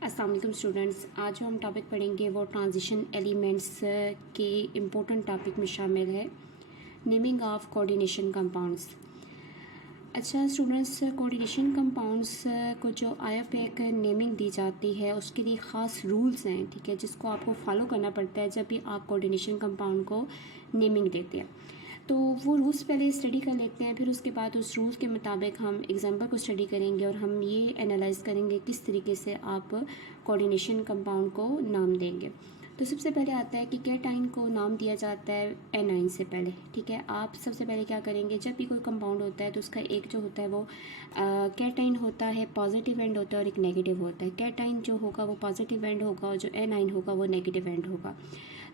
अस्सलाम वालेकुम स्टूडेंट्स। आज जो हम टॉपिक पढ़ेंगे वो ट्रांजिशन एलिमेंट्स के इम्पोर्टेंट टॉपिक में शामिल है, नेमिंग ऑफ कोऑर्डिनेशन कंपाउंड्स। अच्छा स्टूडेंट्स, कोऑर्डिनेशन कंपाउंड्स को जो आईयूपीएक नेमिंग दी जाती है उसके लिए ख़ास रूल्स हैं, ठीक है, जिसको आपको फॉलो करना पड़ता है जब भी आप कोऑर्डिनेशन कंपाउंड को नेमिंग देते हैं। तो वो रूल्स पहले स्टडी कर लेते हैं, फिर उसके बाद उस रूल्स के मुताबिक हम एग्जाम्पल को स्टडी करेंगे और हम ये एनालाइज करेंगे किस तरीके से आप कोऑर्डिनेशन कंपाउंड को नाम देंगे। तो सबसे पहले आता है कि कैटाइन को नाम दिया जाता है एनाइन से पहले, ठीक है। आप सबसे पहले क्या करेंगे, जब भी कोई कंपाउंड होता है तो उसका एक जो होता है वो कैटाइन होता है, पॉजिटिव एंड होता है और एक नेगेटिव होता है। कैटाइन जो होगा वो पॉजिटिव एंड होगा और जो एनाइन होगा वो नेगेटिव एंड होगा।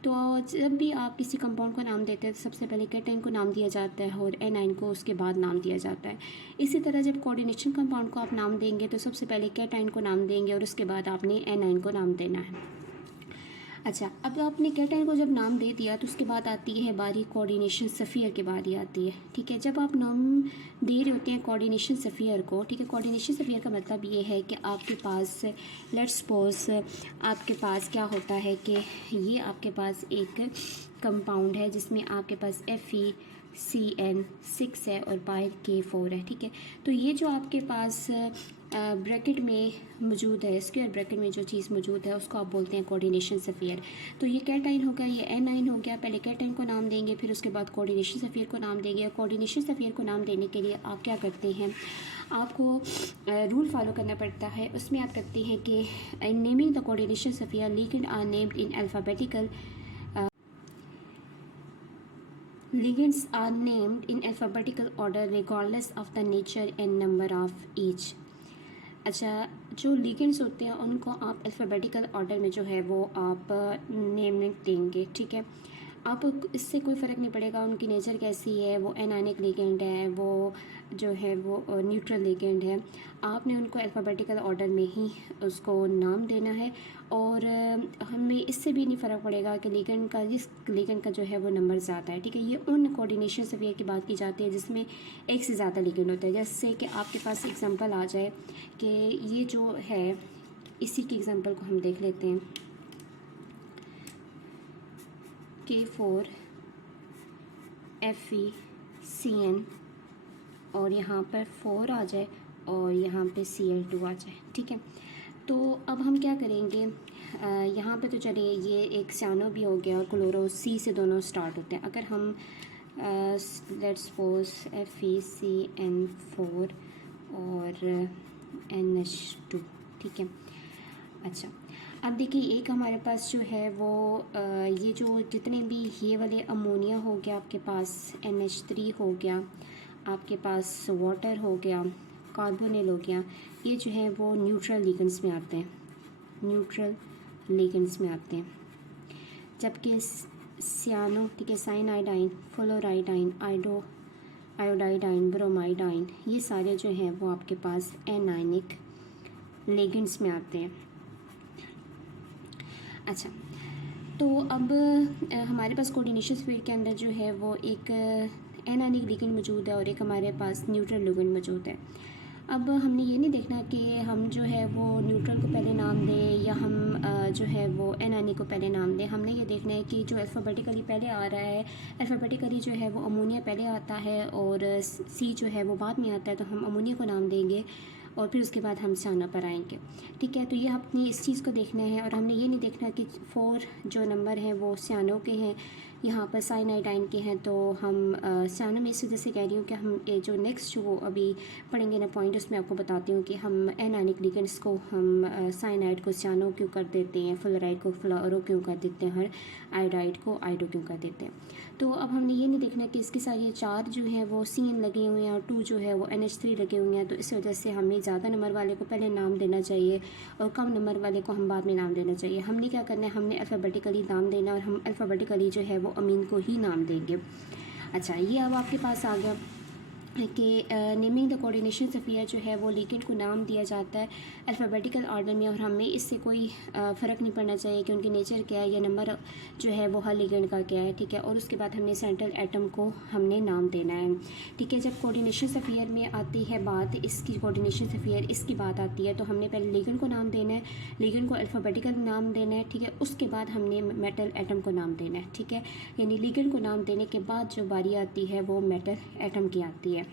तो जब भी आप किसी कंपाउंड को नाम देते हैं तो सबसे पहले कैटाइन को नाम दिया जाता है और एनाइन को उसके बाद नाम दिया जाता है। इसी तरह जब कोऑर्डिनेशन कंपाउंड को आप नाम देंगे तो सबसे पहले कैटाइन को नाम देंगे और उसके बाद आपने एनाइन को नाम देना है। अच्छा, अब आपने कैटाइन को जब नाम दे दिया तो उसके बाद आती है बारी कोऑर्डिनेशन सफ़ियर की बारी आती है, ठीक है। जब आप नाम दे रहे होते हैं कोऑर्डिनेशन सफ़ियर को, ठीक है, कोऑर्डिनेशन सफ़ियर का मतलब ये है कि आपके पास लेट्स सपोज आपके पास क्या होता है कि ये आपके पास एक कंपाउंड है जिसमें आपके पास FeCN6 है और बाहर K4 है, ठीक है। तो ये जो आपके पास ब्रैकेट में मौजूद है, स्क्वायर ब्रैकेट में जो चीज़ मौजूद है उसको आप बोलते हैं कोऑर्डिनेशन सफ़ियर। तो ये कैटाइन हो गया, ये एनाइन हो गया। पहले कैटाइन को नाम देंगे, फिर उसके बाद कोऑर्डिनेशन सफ़ियर को नाम देंगे। कोऑर्डिनेशन सफ़ियर को नाम देने के लिए आप क्या करते हैं, आपको रूल फॉलो करना पड़ता है। उसमें आप करते हैं कि in naming the coordination sphere ligand are named in alphabetical ligands are named in alphabetical order regardless of the nature and number of each। अच्छा, जो लिगेंड्स होते हैं उनको आप अल्फ़ाबेटिकल ऑर्डर में जो है वो आप नेम देंगे, ठीक है। आप इससे कोई फ़र्क नहीं पड़ेगा उनकी नेचर कैसी है, वो एनानिक लिगेंड है, वो जो है वो न्यूट्रल लिगेंड है। आपने उनको अल्फ़ाबेटिकल ऑर्डर में ही उसको नाम देना है और हमें इससे भी नहीं फ़र्क पड़ेगा कि लिगेंड का जिस लिगेंड का जो है वो नंबर ज़्यादा है, ठीक है। ये उन कोऑर्डिनेशन सफ़ियर की बात की जाती है जिसमें एक से ज़्यादा लिगेंड होता है। जैसे कि आपके पास एग्जांपल आ जाए कि ये जो है, इसी की एग्जांपल को हम देख लेते हैं। K4 FeCN और यहाँ पर 4 आ जाए और यहाँ पे Cl2 आ जाए, ठीक है। तो अब हम क्या करेंगे, यहाँ पे तो चलिए ये एक सियानो भी हो गया और क्लोरो C से दोनों स्टार्ट होते हैं। अगर हम लेट्स सपोज FeCN4 और NH2, ठीक है। अच्छा, अब देखिए एक हमारे पास जो है वो ये जो जितने भी ये वाले अमोनिया हो गया, आपके पास NH3 हो गया, आपके पास वाटर हो गया, कार्बोनिल हो गया, ये जो है वो न्यूट्रल लिगेंड्स में आते हैं, न्यूट्रल लिगेंड्स में आते हैं। जबकि सियानो, ठीक है, साइनाइडाइन, फ्लोराइडाइन, आयोडाइडाइन, ब्रोमाइडाइन, ये सारे जो हैं वो आपके पास एनाइनिक लिगेंड्स में आते हैं। अच्छा, तो अब हमारे पास कोऑर्डिनेशन सफ़ियर के अंदर जो है वो एक एनानिक लिगेंड मौजूद है और एक हमारे पास न्यूट्रल लिगेंड मौजूद है। अब हमने ये नहीं देखना कि हम जो है वो न्यूट्रल को पहले नाम दें या हम जो है वो एनानिक को पहले नाम दें। हमने ये देखना है कि जो अल्फ़ाबेटिकली पहले आ रहा है, अल्फ़ाबेटिकली जो है वो अमोनिया पहले आता है और सी जो है वो बाद में आता है, तो हम अमोनिया को नाम देंगे और फिर उसके बाद हम सियानो पर आएंगे, ठीक है। तो ये अपनी इस चीज़ को देखना है और हमने ये नहीं देखना कि 4 जो नंबर हैं वो सियानो के हैं, यहाँ पर साइनाइडाइन के हैं। तो हम सियानो में इस वजह से कह रही हूँ कि हम ये जो नेक्स्ट जो अभी पढ़ेंगे ना पॉइंट, उसमें आपको बताती हूँ कि हम एनानिक लिगेंड्स को हम साइनाइड को सियानो क्यों कर देते हैं, फ्लोराइड को फ्लोरो क्यों कर देते हैं और आयोडाइड को आयोडो क्यों कर देते हैं। तो अब हमने ये नहीं देखना कि इसके सारे 4 जो है वो CN लगे हुए हैं और 2 जो है वो NH3 लगे हुए हैं। तो इस वजह से हमें ज़्यादा नंबर वाले को पहले नाम देना चाहिए और कम नंबर वाले को हम बाद में नाम देना चाहिए। हमने क्या करना है, हमने अल्फ़ाबेटिकली नाम देना और हम अल्फ़ाबेटिकली जो है वो अमीन को ही नाम देंगे। अच्छा, ये अब आपके पास आ गया। कि नेमिंग द कोऑर्डिनेशन सफ़ियर जो है वो लिगेंड को नाम दिया जाता है अल्फ़ाबेटिकल ऑर्डर में, और हमें इससे कोई फ़र्क नहीं पड़ना चाहिए कि उनकी नेचर क्या है या नंबर जो है वो हर लिगेंड का क्या है, ठीक है। और उसके बाद हमने सेंट्रल एटम को हमने नाम देना है, ठीक है। जब कोऑर्डिनेशन सफ़ियर में आती है बात, इसकी कोऑर्डिनेशन सफ़ियर इसकी बात आती है, तो हमने पहले लिगेंड को नाम देना है, लिगेंड को अल्फ़ाबेटिकल नाम देना है, ठीक है। उसके बाद हमने मेटल एटम को नाम देना है, ठीक है। यानी लिगेंड को नाम देने के बाद जो बारी आती है वो मेटल एटम की आती है।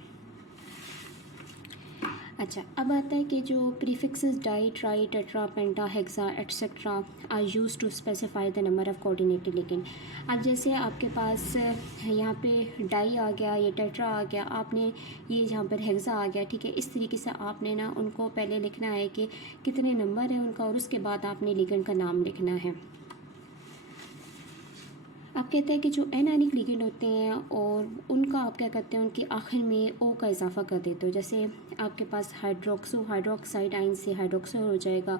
अच्छा, अब आता है कि जो prefixes di, tri, tetra, penta, hexa etcetera are use to specify the number of coordinated ligand. अब जैसे आपके पास यहाँ पे डाई आ गया, ये टेट्रा आ गया, आपने ये यहाँ पर हेक्सा आ गया, ठीक है। इस तरीके से आपने ना उनको पहले लिखना है कि कितने नंबर हैं उनका, और उसके बाद आपने लिगेंड का नाम लिखना है। आप कहते हैं कि जो एनायनिक लिगेंड होते हैं और उनका आप क्या करते हैं, उनके आखिर में ओ का इजाफा कर देते हो। जैसे आपके पास हाइड्रोक्साइड आयन से हाइड्रोक्सो हो जाएगा,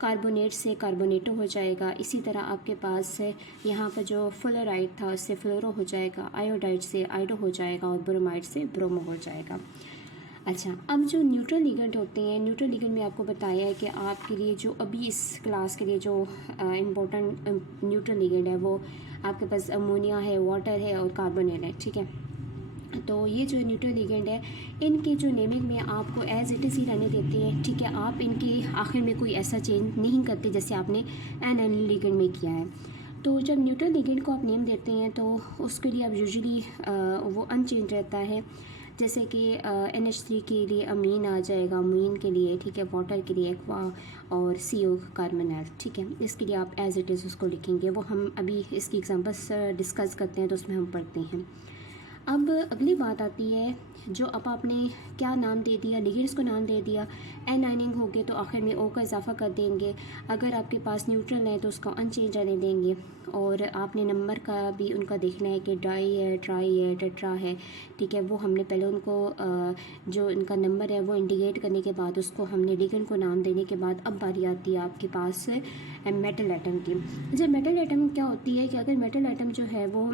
कार्बोनेट से कार्बोनेटो हो जाएगा। इसी तरह आपके पास यहाँ पर जो फ्लोराइड था उससे फ्लोरो हो जाएगा, आयोडाइड से आयोडो हो जाएगा, और ब्रोमाइड से ब्रोमो हो जाएगा। अच्छा, अब जो न्यूट्रल लिगेंड होते हैं, न्यूट्रल लिगेंड में आपको बताया है कि आपके लिए जो अभी इस क्लास के लिए जो इम्पोर्टेंट न्यूट्रल लिगेंड है वो आपके पास अमोनिया है, वाटर है और कार्बोनेट है, ठीक है। तो ये जो न्यूट्रल लिगेंड है, इनके जो नेमिंग में आपको एज इट इज़ ही रहने देते हैं, ठीक है। आप इनके आखिर में कोई ऐसा चेंज नहीं करते जैसे आपने एनायनिक लिगेंड में किया है। तो जब न्यूट्रल लिगेंड को आप नेम देते हैं तो उसके लिए आप यूजुअली वो अनचेंज रहता है। जैसे कि NH3 के लिए अमीन आ जाएगा, अमीन के लिए, ठीक है, वाटर के लिए एक्वा, और CO कार्बोनेट, ठीक है। इसके लिए आप एज इट इज़ उसको लिखेंगे। वो हम अभी इसकी एग्जांपल्स डिस्कस करते हैं तो उसमें हम पढ़ते हैं। अब अगली बात आती है, जो अब आपने क्या नाम दे दिया, लिगेंड्स को नाम दे दिया, एनायनिंग हो गए तो आखिर में ओ का इजाफा कर देंगे। अगर आपके पास न्यूट्रल है तो उसका अनचेंज रहने देंगे, और आपने नंबर का भी उनका देखना है कि डाई है, ट्राई है, टेट्रा है, ठीक है। वो हमने पहले उनको जो इनका नंबर है वो इंडिकेट करने के बाद उसको हमने लिगेंड को नाम देने के बाद अब बारी आती है आपके पास मेटल एटम की। जब मेटल एटम क्या होती है कि अगर मेटल एटम जो है वो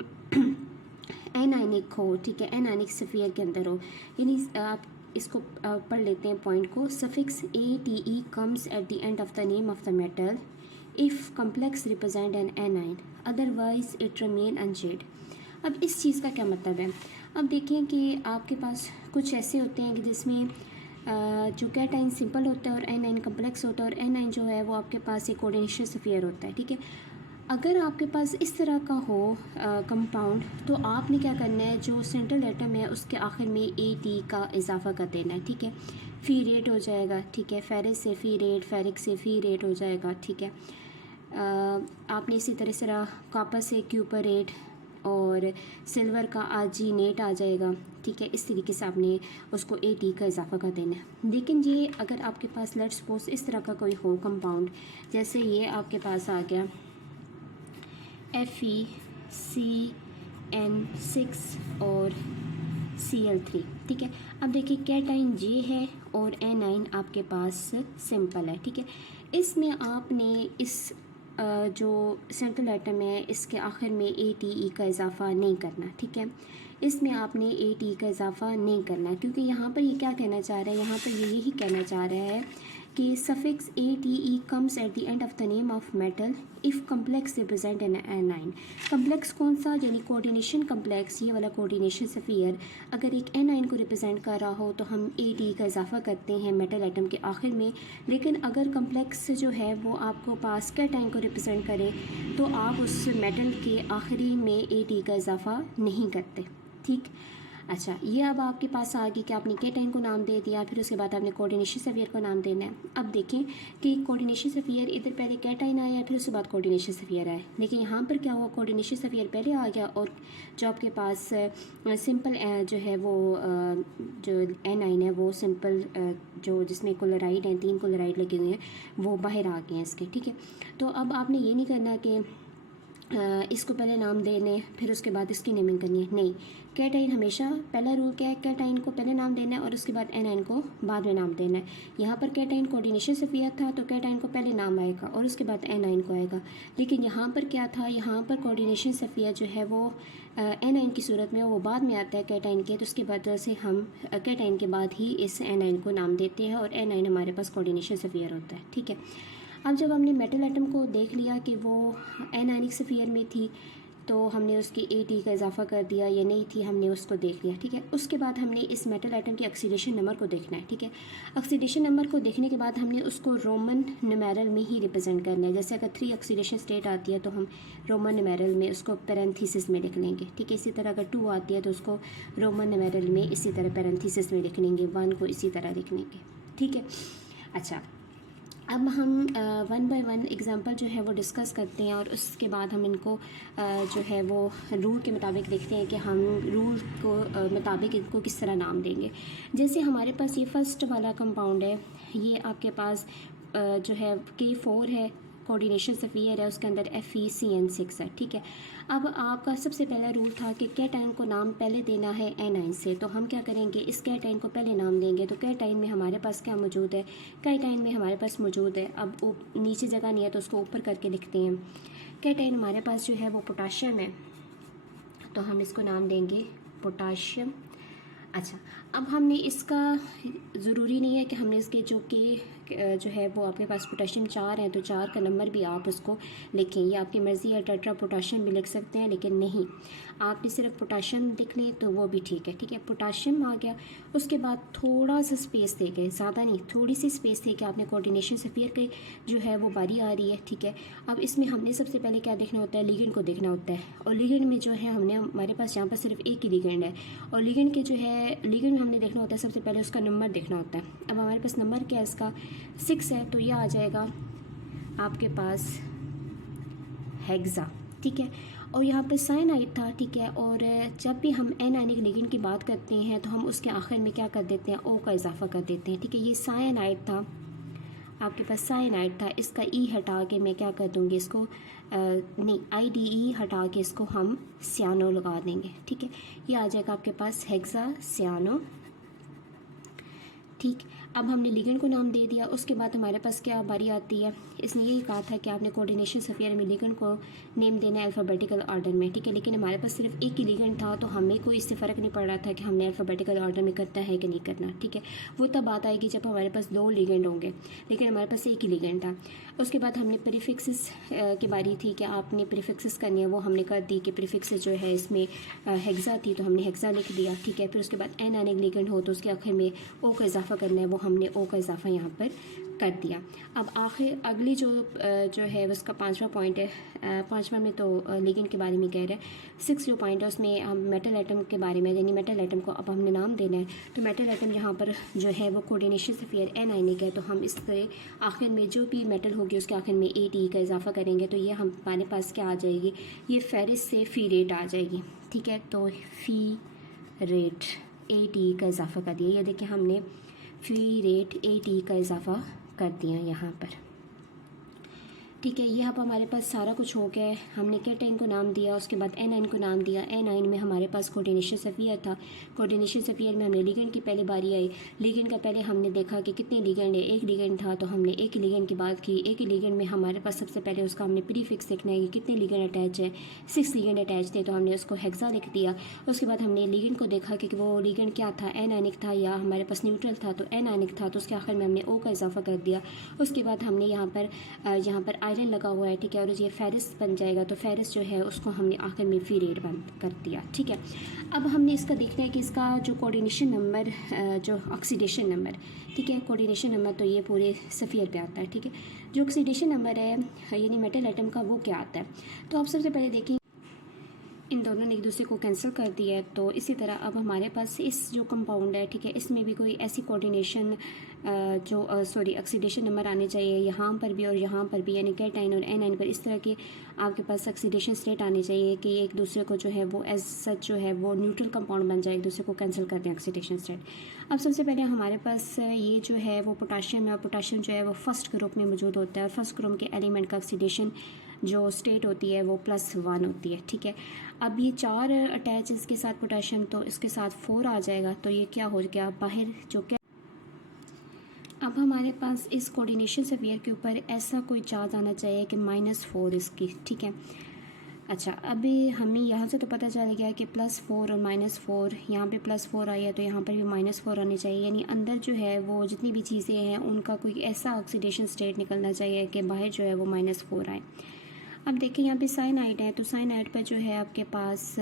एनायनिक हो, ठीक है, एनायनिक सफ़ियर के अंदर हो, यानी आप इसको पढ़ लेते हैं पॉइंट को। Suffix ATE comes at the end of the name of the metal if complex represent N A9, otherwise it remain unchanged. अब इस चीज़ का क्या मतलब है? अब देखें कि आपके पास कुछ ऐसे होते हैं कि जिसमें जो कैटाइन सिंपल होता है और एनाइन कम्प्लेक्स होता है, और एनाइन जो है वो आपके पास एक कोऑर्डिनेशन सफ़ियर होता है, ठीक है। अगर आपके पास इस तरह का हो कंपाउंड, तो आपने क्या करना है, जो सेंट्रल एटम है उसके आखिर में AT का इजाफा कर देना है, ठीक है। फीरेट हो जाएगा, ठीक है, फेरिक से फीरेट, फेरिक से फीरेट हो जाएगा, ठीक है। आपने इसी तरह कॉपर से क्यूपरेट, और सिल्वर का आर्जिनेट आ जाएगा, ठीक है। इस तरीके से आपने उसको AT का इजाफा कर देना है। लेकिन ये अगर आपके पास लेट्स सपोज इस तरह का कोई हो कंपाउंड, जैसे ये आपके पास आ गया FeCN6 और Cl3, ठीक है। अब देखिए कैटाइन J है और एनाइन आपके पास सिंपल है, ठीक है। इसमें आपने इस जो सेंट्रल एटम है इसके आखिर में ATE का इजाफा नहीं करना, ठीक है। इसमें आपने ATE का इजाफा नहीं करना, क्योंकि यहाँ पर ये क्या कहना चाह रहा है, यहाँ पर ये यही कहना चाह रहा है कि suffix ATE comes at the end of the name of metal if complex represent N A9. Complex कौन सा, यानी कोऑर्डिनेशन कम्प्लेक्स, ये वाला कोऑर्डिनेशन सफ़ियर अगर एक एनाइन को रिप्रेजेंट कर रहा हो तो हम ATE का इजाफा करते हैं मेटल एटम के आखिर में। लेकिन अगर कम्प्लेक्स जो है वो आपको पास कैटाइन को रिप्रेजेंट करे तो आप उस मेटल के आखिरी में ATE का इजाफा नहीं करते, ठीक। अच्छा, ये अब आपके पास आ गई कि आपने कैटाइन को नाम दे दिया, फिर उसके बाद आपने कोऑर्डिनेशन सफ़ियर को नाम देना है। अब देखें कि कोऑर्डिनेशन सफ़ियर इधर पहले कैटाइन आया, फिर उसके बाद कोऑर्डिनेशन सफ़ियर आया, लेकिन यहाँ पर क्या हुआ, कोऑर्डिनेशन सफ़ियर पहले आ गया और जो आपके पास सिंपल जो है वो जो एनाइन है वो सिंपल जो जिसमें क्लोराइड हैं, 3 क्लोराइड लगे हुए हैं, वो बाहर आ गए हैं इसके, ठीक है। तो अब आपने ये नहीं करना कि इसको पहले नाम देने फिर उसके बाद इसकी नेमिंग करनी है, नहीं। कैटाइन हमेशा पहला रूल क्या है, कैटाइन को पहले नाम देना है और उसके बाद एनाइन को बाद में नाम देना है। यहाँ पर कैटाइन कोऑर्डिनेशन सफ़ियर था तो कैटाइन को पहले नाम आएगा और उसके बाद एनाइन को आएगा। लेकिन यहाँ पर क्या था, यहाँ पर कोऑर्डिनेशन सफ़ियर जो है वो एनाइन की सूरत में वो बाद में आता है कैटाइन के, तो उसके बाद से हम कैटाइन के बाद ही इस एनाइन को नाम देते हैं और एनाइन हमारे पास कोऑर्डिनेशन सफ़ियर होता है, ठीक है। अब जब हमने मेटल एटम को देख लिया कि वो एनायनिक सफ़ियर में थी तो हमने उसकी AT का इजाफा कर दिया या नहीं थी, हमने उसको देख लिया, ठीक है। उसके बाद हमने इस मेटल एटम के ऑक्सीडेशन नंबर को देखना है, ठीक है। ऑक्सीडेशन नंबर को देखने के बाद हमने उसको रोमन न्यूमेरल में ही रिप्रेजेंट करना है। जैसे अगर 3 ऑक्सीडेशन स्टेट आती है तो हम रोमन न्यूमेरल में उसको पैरेंथेसिस में लिख लेंगे, ठीक है। इसी तरह अगर 2 आती है तो उसको रोमन न्यूमेरल में इसी तरह पैरेंथेसिस में लिख लेंगे, 1 को इसी तरह लिख लेंगे, ठीक है। अच्छा, अब हम 1 बाय 1 एग्जांपल जो है वो डिस्कस करते हैं और उसके बाद हम इनको जो है वो रूल के मुताबिक देखते हैं कि हम रूल को मुताबिक इनको किस तरह नाम देंगे। जैसे हमारे पास ये फर्स्ट वाला कंपाउंड है, ये आपके पास जो है K4 है, कोऑर्डिनेशन सफ़ियर है, उसके अंदर FeCN6 है, ठीक है। अब आपका सबसे पहला रूल था कि कैटाइन को नाम पहले देना है एनाइन से, तो हम क्या करेंगे, इस कैटाइन को पहले नाम देंगे। तो कैटाइन में हमारे पास क्या मौजूद है, कैटाइन में हमारे पास मौजूद है, अब नीचे जगह नहीं है तो उसको ऊपर करके लिखते हैं। कैटाइन हमारे पास जो है वो पोटाशियम है, तो हम इसको नाम देंगे पोटाशियम। अच्छा, अब हमने इसका ज़रूरी नहीं है कि हमने इसके जो है वो आपके पास पोटाशियम 4 है तो 4 का नंबर भी आप उसको लिखें, ये आपकी मर्ज़ी है। टेट्रा पोटाशियम भी लिख सकते हैं, लेकिन नहीं, आपने सिर्फ पोटाशियम लिख लें तो वो भी ठीक है, ठीक है। पोटाशियम आ गया, उसके बाद थोड़ा सा स्पेस दे के, ज़्यादा नहीं, थोड़ी सी स्पेस दे के आपने कोऑर्डिनेशन सफ़ियर की जो है वो बारी आ रही है, ठीक है। अब इसमें हमने सबसे पहले क्या देखना होता है, लिगेंड को देखना होता है। और लिगेंड में जो है हमारे पास यहाँ पर सिर्फ एक ही लिगेंड है और लिगेंड के जो है लिगेंड में हमने देखना होता है सबसे पहले उसका नंबर देखना होता है। अब हमारे पास नंबर क्या है, इसका 6 है, तो यह आ जाएगा आपके पास हेक्सा, ठीक है। और यहाँ पे साइनाइड था, ठीक है। और जब भी हम एनायनिक लिगेंड की बात करते हैं तो हम उसके आखिर में क्या कर देते हैं, O का इजाफा कर देते हैं, ठीक है। ये साइनाइड था, आपके पास साइनाइड था, इसका E हटा के मैं क्या कर दूँगी, इसको नहीं IDE हटा के इसको हम सियानो लगा देंगे, ठीक है। ये आ जाएगा आपके पास हेक्सा सियानो, ठीक। अब हमने लिगेंड को नाम दे दिया, उसके बाद हमारे पास क्या बारी आती है, इसने यही कहा था कि आपने कोऑर्डिनेशन सफ़ियर में लिगेंड को नेम देना है अल्फ़ाबेटिकल ऑर्डर में, ठीक है। लेकिन हमारे पास सिर्फ एक ही लिगेंड था तो हमें कोई इससे फ़र्क नहीं पड़ रहा था कि हमने अल्फ़ाबेटिकल ऑर्डर में करना है कि नहीं करना, ठीक है। वो तब बात आएगी जब हमारे पास 2 लिगेंड होंगे, लेकिन हमारे पास एक ही लिगेंड था। उसके बाद हमने प्रीफिक्सेस की बारी थी कि आपने प्रीफिक्सेस करनी है, वो हमने कर दी कि प्रीफिक्सेस जो है इसमें हेक्सा थी तो हमने हेक्सा लिख दिया, ठीक है। फिर उसके बाद एनायनिक लिगेंड हो तो उसके आखिर में O का इजाफा करना है, वो हमने O का इजाफा यहाँ पर कर दिया। अब अगली जो है उसका 5वां पॉइंट है, 5वां में तो लिगेंड के बारे में कह रहे हैं। 6 जो पॉइंट है उसमें हम मेटल एटम के बारे में, यानी मेटल एटम को अब हमने नाम देना है। तो मेटल एटम यहाँ पर जो है वो कोऑर्डिनेशन सफ़ियर एनायनिक है, तो हम इसके आखिर में जो भी मेटल होगी उसके आखिर में ATE का इजाफा करेंगे, तो ये हमारे पास क्या आ जाएगी, ये फेरिस से फीरेट आ जाएगी, ठीक है। तो फीरेट ATE का इजाफा कर दिया, ये देखिए हमने फीरेट ATE का इजाफा कर दिया यहाँ पर, ठीक है। ये अब हमारे पास सारा कुछ हो गया है। हमने कैटाइन को नाम दिया, उसके बाद एनाइन को नाम दिया। एनाइन में हमारे पास कोऑर्डिनेशन सफ़ियर था, कोऑर्डिनेशन सफ़ियर में हमने लिगेंड की पहले बारी आई। लिगेंड का पहले हमने देखा कि कितने लिगेंड है, एक लिगेंड था तो हमने एक ही लिगेंड की बात की। एक ही लिगेंड में हमारे पास सबसे पहले उसका हमने प्रीफिक्स लिखना है कि कितने लिगेंड अटैच है, 6 लिगेंड अटैच थे तो हमने उसको हेक्सा लिख दिया। उसके बाद हमने लिगेंड को देखा कि वो लिगेंड क्या था, एनायनिक था या हमारे पास न्यूट्रल था, तो एनायनिक था तो उसके आखिर में हमने O का इजाफा कर दिया। उसके बाद हमने यहाँ पर आयरन लगा हुआ है, ठीक है, और ये फेरिस बन जाएगा, तो फेरिस जो है उसको हमने आखिर में फीरेट बंद कर दिया, ठीक है। अब हमने इसका देखना है कि इसका जो कोऑर्डिनेशन नंबर, जो ऑक्सीडेशन नंबर, ठीक है, कोऑर्डिनेशन नंबर तो ये पूरे सफ़ियर पे आता है, ठीक है। जो ऑक्सीडेशन नंबर है यानी मेटल एटम का, वो क्या आता है, तो आप सबसे पहले देखें इन दोनों ने एक दूसरे को कैंसिल कर दिया है। तो इसी तरह अब हमारे पास इस जो कंपाउंड है, ठीक है, इसमें भी कोई ऐसी कोऑर्डिनेशन ऑक्सीडेशन नंबर आने चाहिए यहाँ पर भी और यहाँ पर भी, यानी कैटाइन और एनाइन पर इस तरह के आपके पास ऑक्सीडेशन स्टेट आने चाहिए कि एक दूसरे को जो है वो एज सच जो है वो न्यूट्रल कंपाउंड बन जाए, एक दूसरे को कैंसिल कर दें ऑक्सीडेशन स्टेट। अब सबसे पहले हमारे पास ये जो है वो पोटाशियम है, और पोटाशियम जो है वो फर्स्ट ग्रुप में मौजूद होता है और फर्स्ट ग्रुप के एलिमेंट का ऑक्सीडेशन जो स्टेट होती है वो +1 होती है, ठीक है। अब ये 4 अटैच इसके साथ पोटेशियम, तो इसके साथ 4 आ जाएगा, तो ये क्या हो गया बाहर जो क्या। अब हमारे पास इस कोऑर्डिनेशन स्फीयर के ऊपर ऐसा कोई चार्ज आना चाहिए कि -4 इसकी, ठीक है। अच्छा, अभी हमें यहाँ से तो पता चल गया कि +4 और -4, यहाँ पे +4 आई है तो यहाँ पर भी -4 आनी चाहिए, यानी अंदर जो है वो जितनी भी चीज़ें हैं उनका कोई ऐसा ऑक्सीडेशन स्टेट निकलना चाहिए कि बाहर जो है वो -4 आए। अब देखिए यहाँ पे साइनाइड है, तो साइनाइड पर जो है आपके पास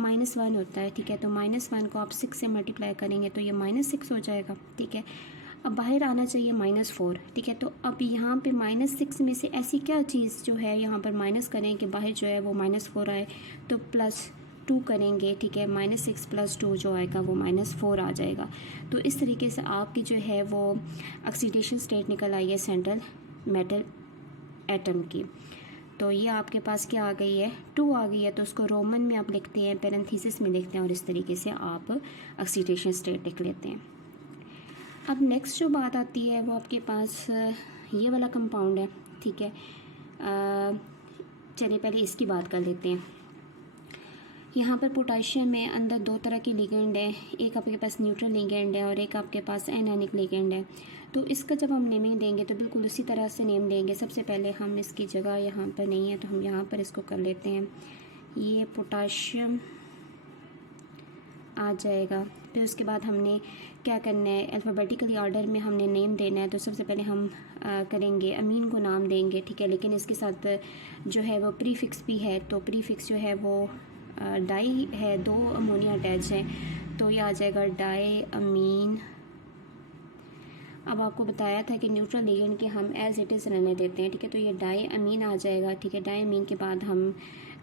-1 होता है, ठीक है। तो -1 को आप 6 से मल्टीप्लाई करेंगे तो ये -6 हो जाएगा, ठीक है। अब बाहर आना चाहिए -4, ठीक है। तो अब यहाँ पे -6 में से ऐसी क्या चीज़ जो है यहाँ पर माइनस करें कि बाहर जो है वो -4 आए, तो +2 करेंगे, ठीक है। -6 + 2 जो आएगा वो -4 आ जाएगा। तो इस तरीके से आपकी जो है वो ऑक्सीडेशन स्टेट निकल आई है सेंट्रल मेटल एटम की। तो ये आपके पास क्या आ गई है, 2 आ गई है। तो उसको रोमन में आप लिखते हैं, पैरेंथेसिस में लिखते हैं और इस तरीके से आप ऑक्सीडेशन स्टेट लिख लेते हैं। अब नेक्स्ट जो बात आती है वो आपके पास ये वाला कंपाउंड है, ठीक है। चलिए पहले इसकी बात कर लेते हैं। यहाँ पर पोटेशियम में अंदर 2 तरह की लिगेंड है, एक आपके पास न्यूट्रल लिगेंड है और एक आपके पास एनायनिक लिगेंड है। तो इसका जब हम नेमिंग देंगे तो बिल्कुल उसी तरह से नेम देंगे। सबसे पहले हम इसकी जगह यहाँ पर नहीं है तो हम यहाँ पर इसको कर लेते हैं, ये पोटेशियम आ जाएगा। फिर उसके बाद हमने क्या करना है, अल्फ़ाबेटिकली ऑर्डर में हमने नेम देना है। तो सबसे पहले हम करेंगे अमीन को नाम देंगे, ठीक है। लेकिन इसके साथ जो है वो प्रीफिक्स भी है, तो प्रीफिक्स जो है वो डाई है, 2 अमोनिया अटैच है, तो ये आ जाएगा डाई अमीन। अब आपको बताया था कि न्यूट्रल लिगेंड के हम एज इट इज़ रहने देते हैं, ठीक है। तो ये डाई अमीन आ जाएगा, ठीक है। डाई अमीन के बाद हम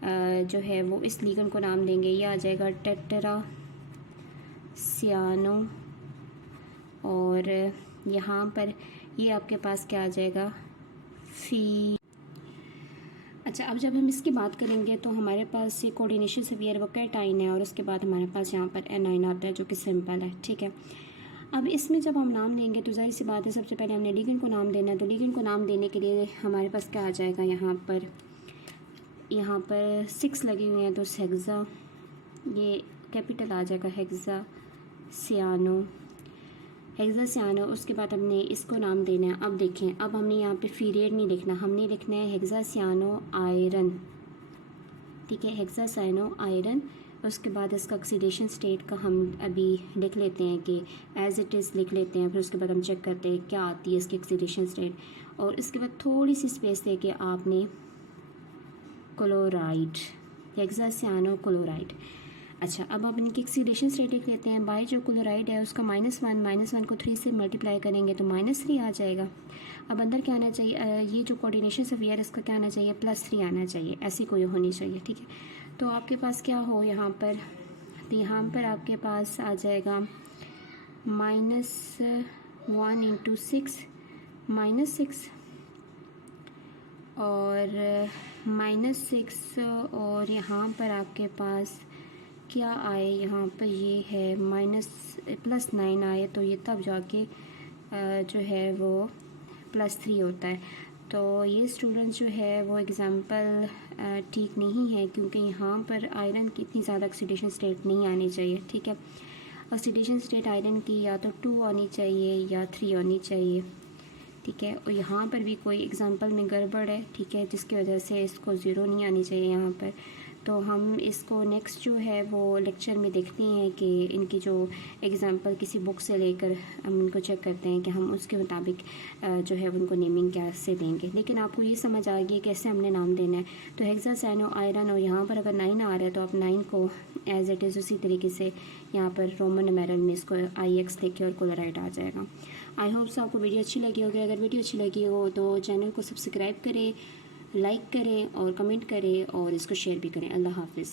जो है वो इस लिगेंड को नाम देंगे, ये आ जाएगा टेट्रा सियानो। और यहाँ पर ये आपके पास क्या आ जाएगा, फी। अच्छा, अब जब हम इसकी बात करेंगे तो हमारे पास ये कोऑर्डिनेशन स्फीयर वो कैटाइन है और उसके बाद हमारे पास यहाँ पर एनाइन आता है जो कि सिंपल है, ठीक है। अब इसमें जब हम नाम देंगे तो ज़ाहिर सी बात है सबसे पहले हमने लिगेंड को नाम देना है। तो लिगेंड को नाम देने के लिए हमारे पास क्या आ जाएगा, यहाँ पर 6 लगे हुए हैं तो हेक्सा, ये कैपिटल आ जाएगा हेक्सा सियानो, हेक्सा सियानो। उसके बाद हमने इसको नाम देना है। अब देखें, अब हमने यहाँ पे पीरियड नहीं लिखना, हमने लिखना है हेक्सा सियानो आयरन, ठीक है। Hexa cyano iron. उसके बाद इसका ऑक्सीडेशन स्टेट का हम अभी लिख लेते हैं कि एज इट इज़ लिख लेते हैं। फिर उसके बाद हम चेक करते हैं क्या आती है इसकी ऑक्सीडेशन स्टेट, और इसके बाद थोड़ी सी स्पेस दे के आपने क्लोराइड, हेक्सा सियानो क्लोराइड। अच्छा, अब आप इनकी ऑक्सीडेशन स्टेट लिख लेते हैं। बाय जो क्लोराइड है उसका -1 को 3 से मल्टीप्लाई करेंगे तो -3 आ जाएगा। अब अंदर क्या आना चाहिए, ये जो कोऑर्डिनेशन स्फीयर है इसका क्या आना चाहिए, +3 आना चाहिए, ऐसी कोई होनी चाहिए, ठीक है। तो आपके पास क्या हो यहाँ पर, तो यहाँ पर आपके पास आ जाएगा -1 × 6 -6 और -6 और यहाँ पर आपके पास क्या आए, यहाँ पर ये है +9 आए, तो ये तब जाके जो है वो +3 होता है। तो ये स्टूडेंट्स जो है वो एग्ज़ाम्पल ठीक नहीं है, क्योंकि यहाँ पर आयरन की इतनी ज़्यादा ऑक्सीडेशन स्टेट नहीं आनी चाहिए, ठीक है। ऑक्सीडेशन स्टेट आयरन की या तो 2 आनी चाहिए या 3 आनी चाहिए, ठीक है। और यहाँ पर भी कोई एग्ज़ाम्पल में गड़बड़ है, ठीक है, जिसकी वजह से इसको 0 नहीं आनी चाहिए यहाँ पर। तो हम इसको नेक्स्ट जो है वो लेक्चर में देखते हैं कि इनकी जो एग्ज़ाम्पल किसी बुक से लेकर हम इनको चेक करते हैं कि हम उसके मुताबिक जो है उनको नेमिंग कैसे देंगे। लेकिन आपको ये समझ आ गई कैसे हमने नाम देना है। तो हेक्सा सियानो आयरन, और यहाँ पर अगर 9 आ रहा है तो आप 9 को एज इट इज़ उसी तरीके से यहाँ पर रोमन नुमेरल में इसको IX लिखे और क्लोराइड आ जाएगा। आई होप आपको वीडियो अच्छी लगी होगी। अगर वीडियो अच्छी लगी हो तो चैनल को सब्सक्राइब करें, लाइक करें और कमेंट करें और इसको शेयर भी करें। अल्लाह हाफिज़।